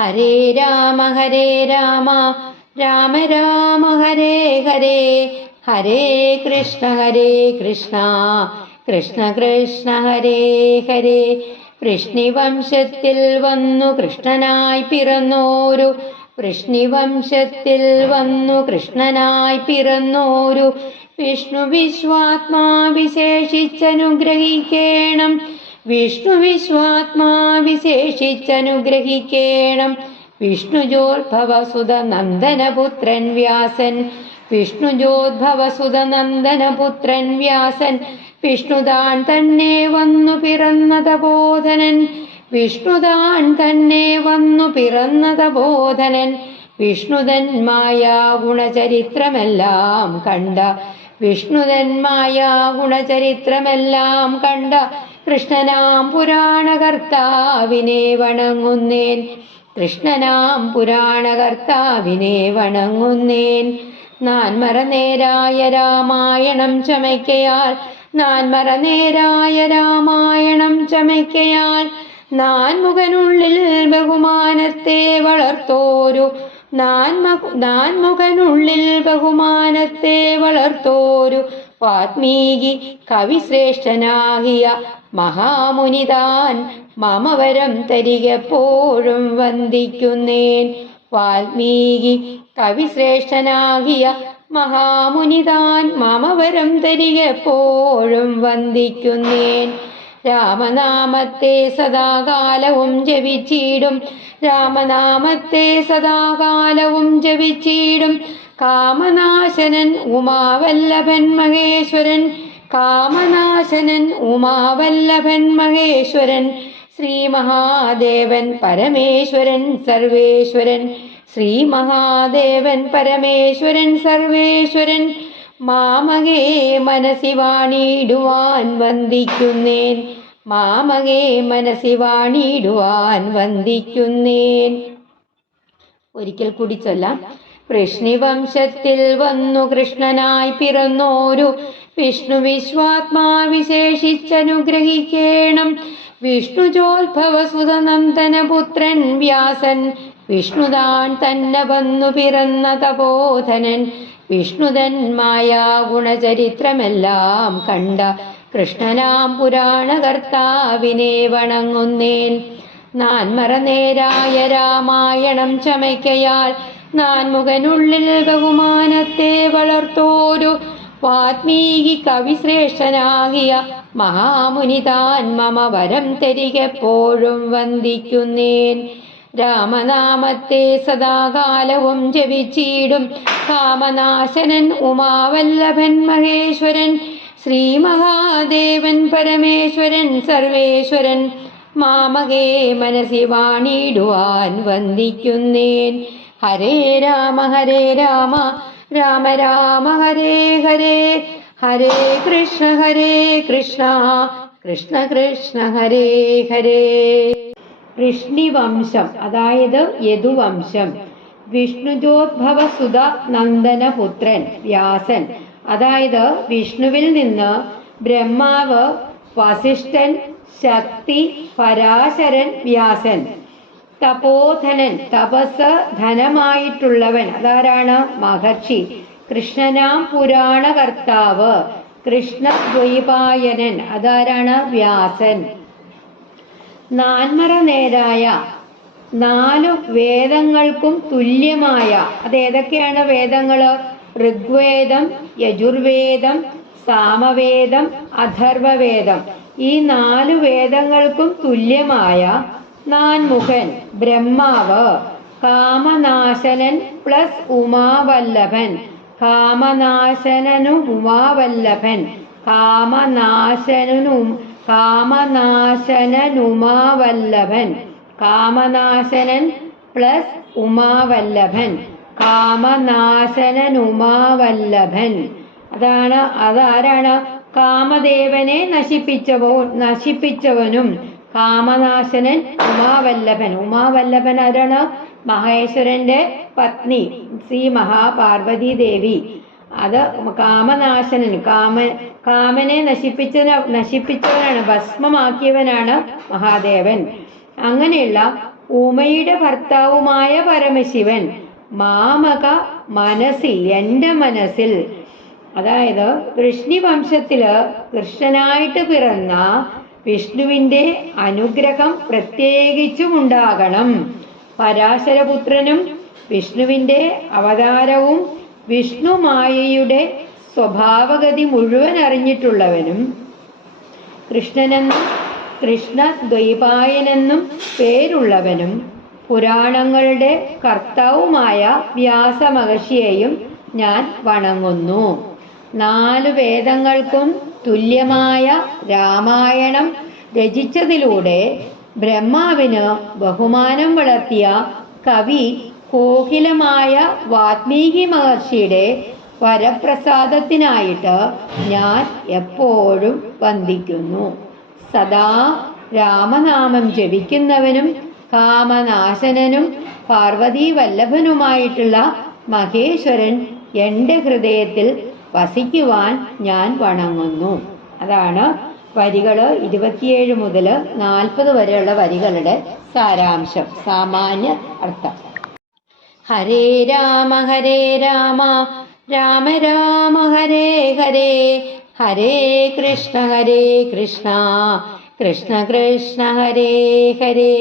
ഹരേ രാമ ഹരേ രാമ. രാമ രാമ ഹരേ ഹരേ. ഹരേ കൃഷ്ണ ഹരേ കൃഷ്ണ. കൃഷ്ണ കൃഷ്ണ ഹരേ ഹരേ. വൃഷ്ണിവംശത്തിൽ വന്നു കൃഷ്ണനായി പിറന്നോരു. വൃഷ്ണിവംശത്തിൽ വന്നു കൃഷ്ണനായി പിറന്നോരു. വിഷ്ണു വിശ്വാത്മാ വിശേഷിച്ചനുഗ്രഹിക്കേണം വിഷ്ണു വിശ്വാത്മാ വിശേഷിച്ചനുഗ്രഹിക്കേണം വിഷ്ണുജോദ്ഭവസുത നന്ദനപുത്രൻ വ്യാസൻ. വിഷ്ണുജോദ്ഭവസുത നന്ദനപുത്രൻ വ്യാസൻ. വിഷ്ണുതാൻ തന്നെ വന്നു പിറന്നത ബോധനൻ വിഷ്ണുതാൻ തന്നെ വന്നു പിറന്നത ബോധനൻ വിഷ്ണുതൻ ഗുണചരിത്രമെല്ലാം കണ്ട. വിഷ്ണുതൻ ഗുണചരിത്രമെല്ലാം കണ്ട. കൃഷ്ണനാം പുരാണകർത്താവിനെ വണങ്ങുന്നേൻ. കൃഷ്ണനാം പുരാണകർത്താവിനെ വണങ്ങുന്നേൻ. നാൻ നേരായ രാമായണം ചമയ്ക്കയാൽ നാൻ നേരായ രാമായണം ചമയ്ക്കയാൽ നാൻമുഖനുള്ളിൽ ബഹുമാനത്തെ വളർത്തോരു. നാൻമുഖനുള്ളിൽ ബഹുമാനത്തെ വളർത്തോരു. വാത്മീകി കവിശ്രേഷ്ഠനാകിയ മഹാമുനിതാൻ മമവരം തരികപ്പോഴും വന്ദിക്കുന്നേൻ. വാൽമീകി കവിശ്രേഷ്ഠനാകിയ മഹാമുനിതാൻ മമവരം തരികപ്പോഴും വന്ദിക്കുന്നേൻ. രാമനാമത്തെ സദാകാലവും ജപിച്ചിടും. രാമനാമത്തെ സദാകാലവും ജപിച്ചിടും. കാമനാശനൻ ഉമാവല്ലഭൻ മഹേശ്വരൻ. കാമനാശനൻ ഉമാവല്ലഭൻ മഹേശ്വരൻ. ശ്രീ മഹാദേവൻ പരമേശ്വരൻ സർവേശ്വരൻ. ശ്രീ മഹാദേവൻ പരമേശ്വരൻ സർവേശ്വരൻ. മാമകേ മനസി വാണിടുവാൻ വന്ദിക്കുന്നേൻ. മാമകേ മനസി വാണിടുവാൻ വന്ദിക്കുന്നേൻ. ഒരിക്കൽ കൂടി ചൊല്ലാം. വൃഷ്ണിവംശത്തിൽ വന്നു കൃഷ്ണനായി പിറന്നോരു വിഷ്ണു വിശ്വാത്മാ വിശേഷിച്ചനുഗ്രഹിക്കേണം വിഷ്ണുജോത്ഭവസുതനന്ദനപുത്രൻ വ്യാസൻ വിഷ്ണുതാൻ തന്നെ വന്നു പിറന്ന തപോധനൻ വിഷ്ണുതൻ മായാ ഗുണചരിത്രമെല്ലാം കണ്ട കൃഷ്ണനാം പുരാണകർത്താവിനെ വണങ്ങുന്നേൻ. നാൻമറ നേരായ രാമായണം ചമയ്ക്കയാൽ നാൻമുഖനുള്ളിൽ ബഹുമാനത്തെ വളർത്തോരു വാത്മീകി കവിശ്രേഷ്ഠനാകിയ മഹാമുനി താൻ മമ വരം തരികെപ്പോഴും വന്ദിക്കുന്നേൻ. രാമനാമത്തെ സദാകാലവും ജപിച്ചിടും. കാമനാശനൻ ഉമാവല്ലഭൻ മഹേശ്വരൻ ശ്രീ മഹാദേവൻ പരമേശ്വരൻ സർവേശ്വരൻ മാമകേ മനസ്സി വാണിടുവാൻ വന്ദിക്കുന്നേൻ. ഹരേ രാമ ഹരേ രാമ രാമ രാമ ഹരേ ഹരേ. ഹരേ കൃഷ്ണ ഹരേ കൃഷ്ണ കൃഷ്ണ കൃഷ്ണ ഹരേ ഹരേ. വൃഷ്ണിവംശം അതായത് യദുവംശം. വിഷ്ണുജോദ്ഭവ സുത നന്ദനപുത്രൻ വ്യാസൻ. അതായത് വിഷ്ണുവിൽ നിന്ന് ബ്രഹ്മാവ് വസിഷ്ഠൻ ശക്തി പരാശരൻ വ്യാസൻ. തപോധനൻ തപസ് ധനമായിട്ടുള്ളവൻ. അതാരാണ്? മഹർഷി. കൃഷ്ണനാം പുരാണകർത്താവ്. കൃഷ്ണദ്വൈപായനൻ. അതാരാണ്? വ്യാസൻ. നാൻമറ നേരായ നാലു വേദങ്ങൾക്കും തുല്യമായ അത് ഏതൊക്കെയാണ് വേദങ്ങൾ? ഋഗ്വേദം യജുർവേദം സാമവേദം അഥർവവേദം. ഈ നാലു വേദങ്ങൾക്കും തുല്യമായ നാൻമുഖൻ ബ്രഹ്മാവ് കാമനാശനൻ പ്ലസ് ഉമാവല്ലഭൻ. കാമനാശനനു ഉമാവല്ലഭൻ കാമനാശനും കാമനാശനനുമാവല്ലഭൻ. കാമനാശനൻ പ്ലസ് ഉമാവല്ലഭൻ കാമനാശനനുമാവല്ലഭൻ. അതാണ് അതാരാണ്? കാമദേവനെ നശിപ്പിച്ചവോ നശിപ്പിച്ചവനും. കാമനാശനൻ ഉമാവല്ലഭൻ. ഉമാവല്ലഭൻ ആരാണ്? മഹേശ്വരന്റെ പത്നി ശ്രീ മഹാപാർവതി ദേവി. അത് കാമനാശനൻ. കാമ കാമനെ നശിപ്പിച്ച നശിപ്പിച്ചവനാണ് ഭസ്മമാക്കിയവനാണ് മഹാദേവൻ. അങ്ങനെയുള്ള ഉമയുടെ ഭർത്താവുമായ പരമശിവൻ മാമക മനസ്സിൽ എന്റെ മനസ്സിൽ അതായത് കൃഷ്ണി വംശത്തിൽ കൃഷ്ണനായിട്ട് പിറന്ന വിഷ്ണുവിന്റെ അനുഗ്രഹം പ്രത്യേകിച്ചും ഉണ്ടാകണം പരാശരപുത്രനും വിഷ്ണുവിന്റെ അവതാരവും വിഷ്ണുമായയുടെ സ്വഭാവഗതി മുഴുവൻ അറിഞ്ഞിട്ടുള്ളവനും കൃഷ്ണനെന്നും കൃഷ്ണ ദ്വൈപായനെന്നും പേരുള്ളവനും പുരാണങ്ങളുടെ കർത്താവുമായ വ്യാസമഹർഷിയെയും ഞാൻ വണങ്ങുന്നു. നാലു വേദങ്ങൾക്കും തുല്യമായ രാമായണം രചിച്ചതിലൂടെ ബ്രഹ്മാവിന് ബഹുമാനം വളർത്തിയ കവി കോകിലമായ വാത്മീകി മഹർഷിയുടെ വരപ്രസാദത്തിനായിട്ട് ഞാൻ എപ്പോഴും വന്ദിക്കുന്നു. സദാ രാമനാമം ജപിക്കുന്നവനും കാമനാശനനും പാർവതീ വല്ലഭനുമായിട്ടുള്ള മഹേശ്വരൻ എന്റെ ഹൃദയത്തിൽ വസിക്കുവാൻ ഞാൻ വണങ്ങുന്നു. അതാണ് വരികൾ ഇരുപത്തിയേഴ് മുതൽ നാൽപ്പത് വരെയുള്ള വരികളുടെ സാരാംശം. സാമാന്യ അർത്ഥം. ഹരേ രാമ ഹരേ രാമ രാമ രാമ ഹരേ ഹരേ ഹരേ കൃഷ്ണ ഹരേ കൃഷ്ണ കൃഷ്ണ കൃഷ്ണ ഹരേ ഹരേ.